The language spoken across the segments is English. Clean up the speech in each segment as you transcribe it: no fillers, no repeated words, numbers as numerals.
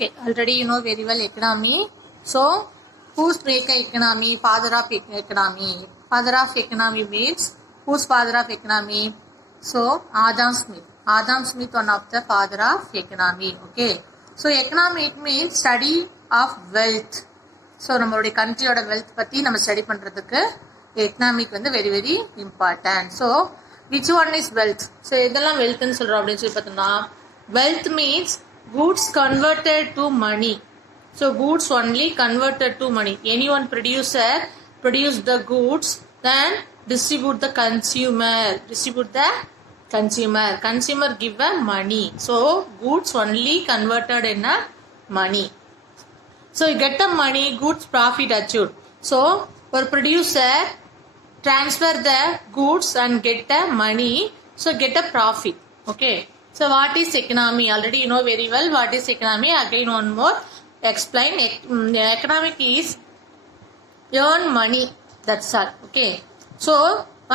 Okay, already you know very well economy. So, who's make a economy? Father of economy. Father of economy means who's father of economy? So, Adam Smith. Adam Smith, one of the father of economy. Okay. So, economy it means study of wealth. So, நம்மளுடைய கண்ட்ரியோட wealth பத்தி நம்ம study பண்றதுக்கு economic வந்து very very important. So which one is wealth? So இதெல்லாம் வெல்த்னு சொல்றோம் அப்படின்னு சொல்லி பார்த்தோம்னா, wealth means goods converted to money. So goods only converted to money. Anyone produce the goods, then distribute the consumer. Consumer give a money. So goods only converted in a money. So you get the money, goods profit achieved. So for producer transfer the goods and get the money. So get a profit. Okay. So what is economy? Already you know very well what is economy. Again one more explain. Economic is earn money. That's all. Okay. So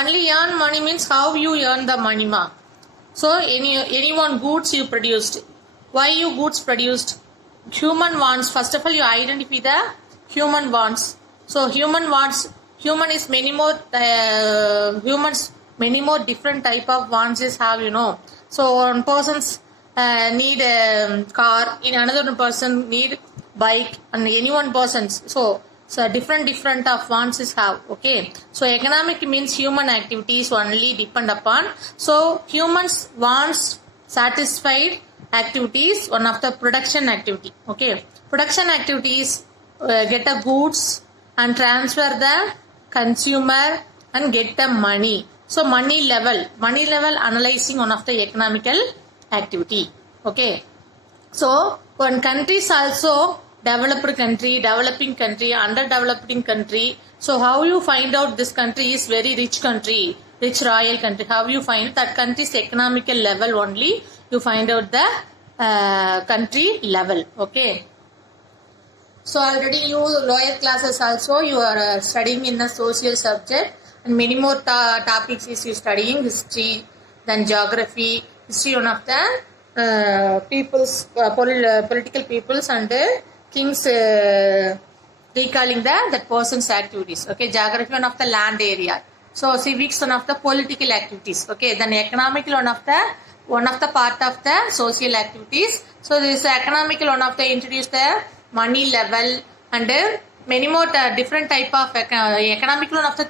only earn money means how you earn the money ma. So any one goods you produced. Why you goods produced? Human wants. First of all you identify the human wants. So human is many more humans many more different type of wants is have, you know. So one person's need a car, in another person need bike, and any one person's so different of wants is have. Okay, so economic means human activities only depend upon. So humans wants satisfied activities, one of the production activity. Okay, production activities get the goods and transfer the consumer and get the money. So money level analyzing one of the economical activity. Okay, so one country is also developed country, developing country, underdeveloping country. So how you find out this country is very rich country, rich royal country? How you find that country's economical level? Only you find out the country level. Okay, so already you lower classes also you are studying in the social subject, and many more topics is you studying history, then geography. History one of the political peoples and kings recalling that person's activities. Okay, geography one of the land area. So civics one of the political activities. Okay, then economical one of the part of the social activities. So this economical one of the introduce the money level and many more different type of economical one of the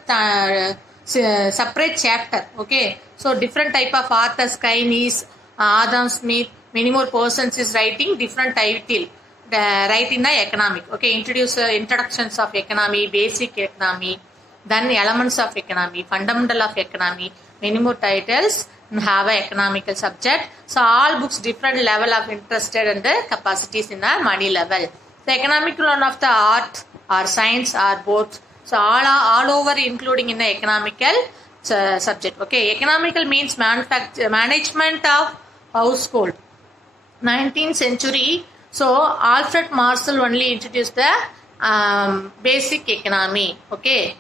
separate chapter. Okay, so different type of authors, Keynes, Adam Smith, many more persons is writing different title writing the economic. Okay, introduce introductions of economy, basic economy, then elements of economy, fundamental of economy, many more titles have a economical subject. So all books different level of interested and the capacities in the money level. The economical one of the art or science or both. So all over including in the economical subject. Okay, economical means management of household. 19th century. So Alfred Marshall only introduced the basic economy. Okay.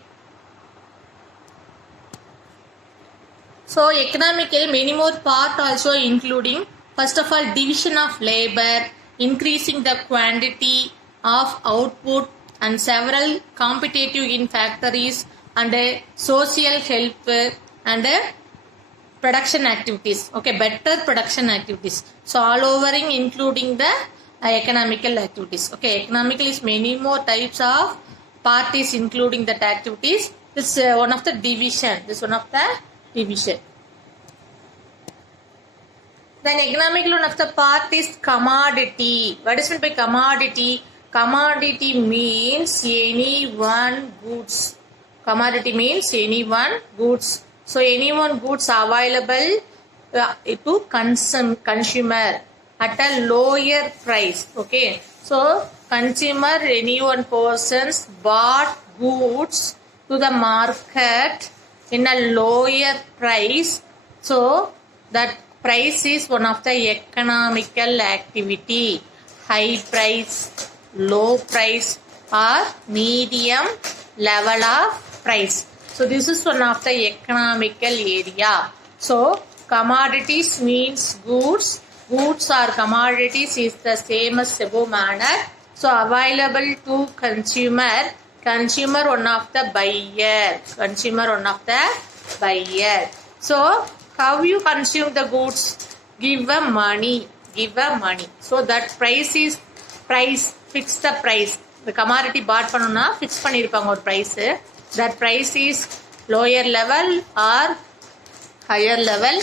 So economical many more part also including, first of all, division of labor, increasing the quantity of output, and several competitive in factories, and social help and production activities. Okay, better production activities. So all over including the economical activities. Okay, economical is many more types of parties including that activities. This one of the division. Then economical one of the part is commodity. What is meant by commodity? Commodity means any one goods. Commodity means any one goods. So any one goods available to consumer at a lower price. Okay. So consumer, any one persons bought goods to the market in a lower price. So that price is one of the economical activity. High price, low price, or medium level of price. So this is one of the economical area. So commodities means goods. goods or commodities is the same as above manner. So available to consumer. Consumer one of the buyer. Consumer one of the buyer. So how you consume the goods? Give a money. Give a money. So that price is price. Fix the price. The commodity bought பண்ணனும்னா fix பண்ணிருப்பாங்க ஒரு price. That price is lower level or higher level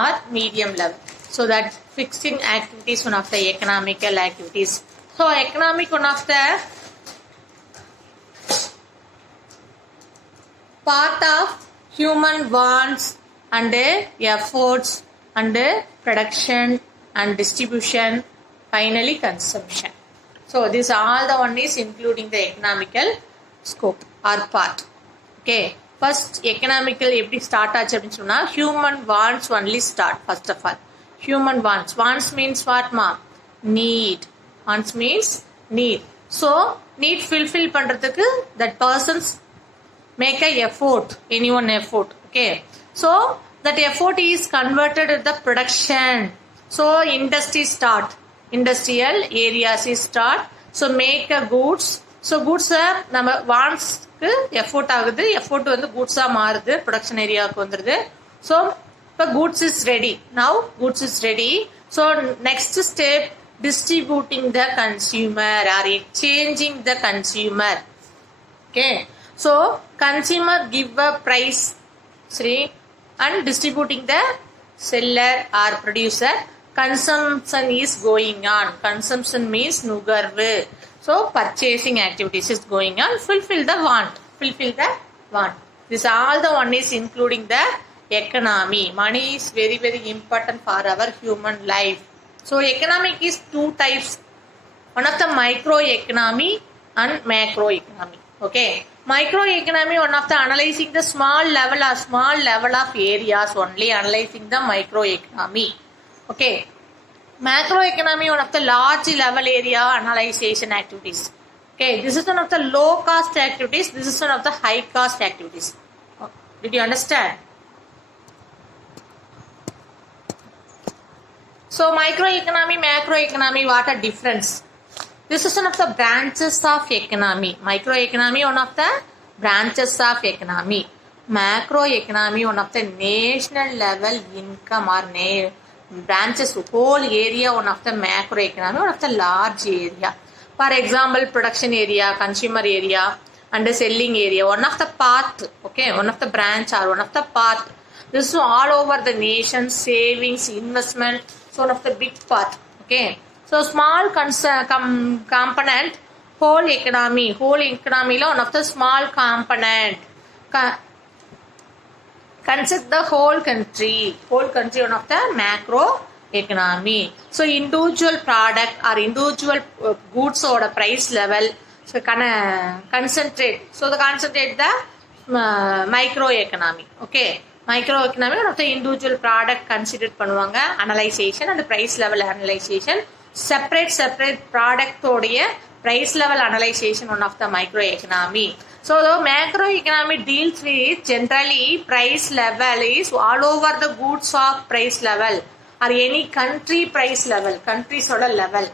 or medium level. So that fixing activities one of the economical activities. So economic one of the part of human wants and efforts and production and distribution, finally consumption. So this all the one is including the economical scope or part. Okay, first economical எப்படி start ஆச்சு அப்படின்னு சொன்னா human wants only start. First of all, human wants means what ma? Need. Wants means need. So need fulfill பண்றதுக்கு that persons make a effort, anyone effort. Okay, so that effort is converted to the production. So industry start, industrial areas is start. So make a goods. So goods நம்ம wants க்கு effort ஆகுது, effort வந்து goods ஆ மாறுது, production ஏரியாவுக்கு வந்துருது. So இப்போ goods is ready. Now goods is ready. So next step, distributing the consumer or exchanging the consumer. Okay, so consumer give a price, see, and distributing the seller or producer. Consumption is going on. Consumption means nugarvu. So purchasing activities is going on. Fulfill the want. Fulfill the want. This all the one is including the economy. Money is very very important for our human life. So economic is two types. One of the microeconomy and macroeconomy. Okay, microeconomy one of the analyzing the small level of areas only, analyzing the microeconomy. Okay, macroeconomy one of the large level area analyzation activities. Okay, this is one of the low cost activities, this is one of the high cost activities. Did you understand? So microeconomy, macroeconomy, what are difference? This is one of the branches of economy. Microeconomy one of the branches of economy. Macroeconomy one of the national level income or branches, whole area one of the macroeconomy, one of the large area. For example, production area, consumer area and the selling area, one of the part. Okay, one of the branch or one of the part. This is all over the nation, savings, investment. So one of the big part. Okay, so small component, whole economy la one of the small component. Consider the whole country one of the macro economy. So individual product or individual goods or price level, so concentrate. So the concentrate the microeconomy. Okay, microeconomy one of the individual product considered பண்ணுவாங்க, analyzation and price level analyzation. Separate product உடைய price level analyzation one of the microeconomy. So the macroeconomy deals with generally price level is all over the goods of price level or any country price level, countries oda level.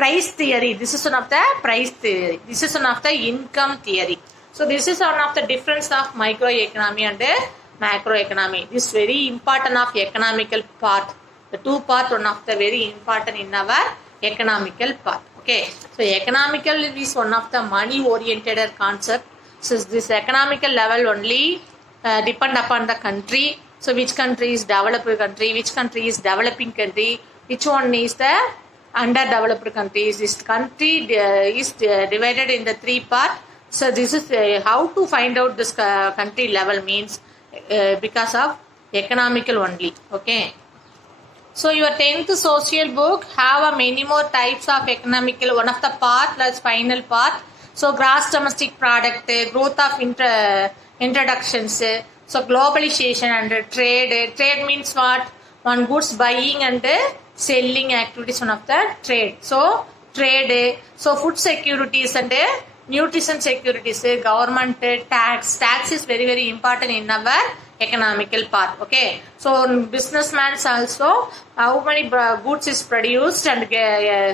Price theory, this is one of the price theory, this is one of the income theory. So this is one of the difference of microeconomy and macroeconomy. This is very important of economical part. The two part one of the very important in our economical part. Okay, so economical is one of the money oriented concept. So this economical level only depend upon the country. So which country is developed country, which country is developing country, which one is the underdeveloped countries. This country is divided in the three part. So this is how to find out this country level means because of economical only. Okay, so your 10th social book have a many more types of economical, one of the part plus final part. So gross domestic product, growth of introductions, so globalization and trade. Trade means what? One goods buying and selling activities, one of the trade. So trade, so food securities and nutrition securities, government tax is very very important in our economical part. Okay, so businessmen also how many goods is produced and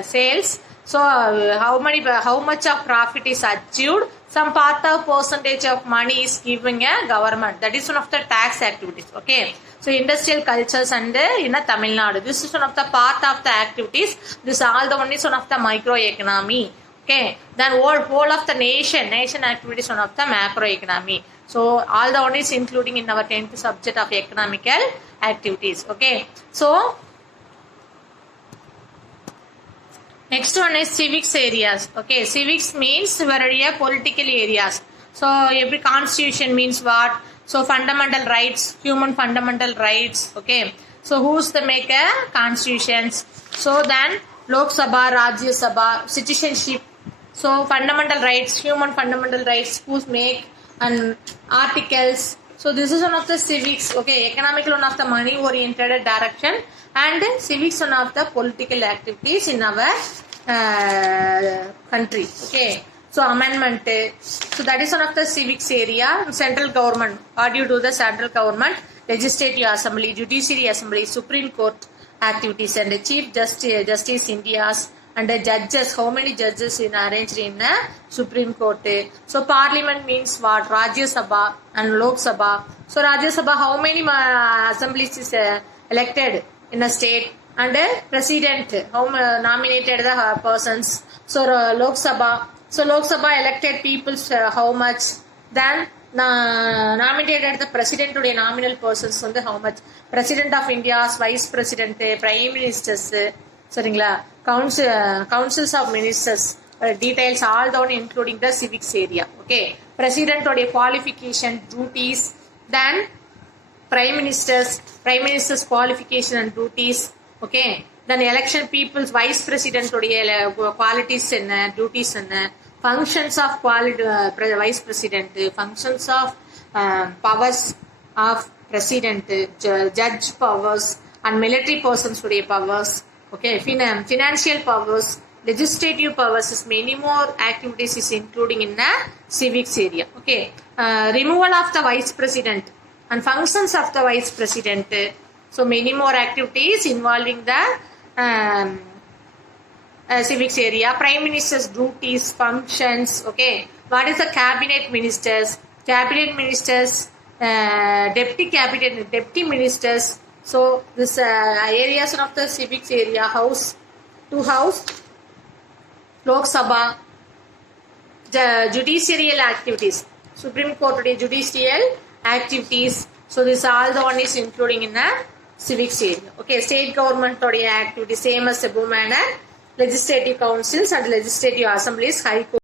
sales, so how much of profit is achieved, some part of percentage of money is giving a government, that is one of the tax activities. Okay, so industrial cultures and in Tamil Nadu, this is one of the part of the activities, this all the one is one of the microeconomy. Okay, then whole of the nation activities one of the macroeconomy. So all the one is including in our 10th subject of economical activities. Okay, so next one is civics areas. Okay, civics means area political areas. So every constitution means what? So fundamental rights, human fundamental rights. Okay, so who's the maker? Constitutions. So then Lok Sabha, Rajya Sabha, citizenship. So fundamental rights, human fundamental rights, who's make and articles. So this is one of the civics. Okay, economical one of the money oriented direction, and civics one of the political activities in our country. Okay, so amendment. So that is one of the civics area. Central government, what do you do? The central government, legislative assembly, judiciary assembly, Supreme Court activities, and the chief justice India's, and the judges, how many judges in arranged in the Supreme Court. So parliament means what? Rajya Sabha and Lok Sabha. So Rajya Sabha, how many assemblies is elected in a state, and president, how nominated the persons. So Lok Sabha, so Lok Sabha elected people's how much, then nominated the president to the nominal persons on the how much, president of India's, vice president, prime ministers, சரிங்களா, councils of ministers, details all down including the civics area. Okay, president உடைய qualification, duties, then prime minister's qualification and duties. Okay, then election people's, vice president உடைய qualities and duties and functions of vice president, functions of powers of president, judge powers and military persons உடைய powers. Okay, financial powers, legislative powers, is many more activities is including in the civics area. Okay, removal of the vice president and functions of the vice president. So many more activities involving the civics area. Prime minister's duties, functions. Okay, what is the cabinet ministers? Cabinet ministers, deputy ministers. So this areas of the civics area, house, Lok Sabha, judicial activities, Supreme Court judicial activities. So this all the one is including in the civics area. Okay, state government activities, same as the manner, legislative councils and legislative assemblies, high court.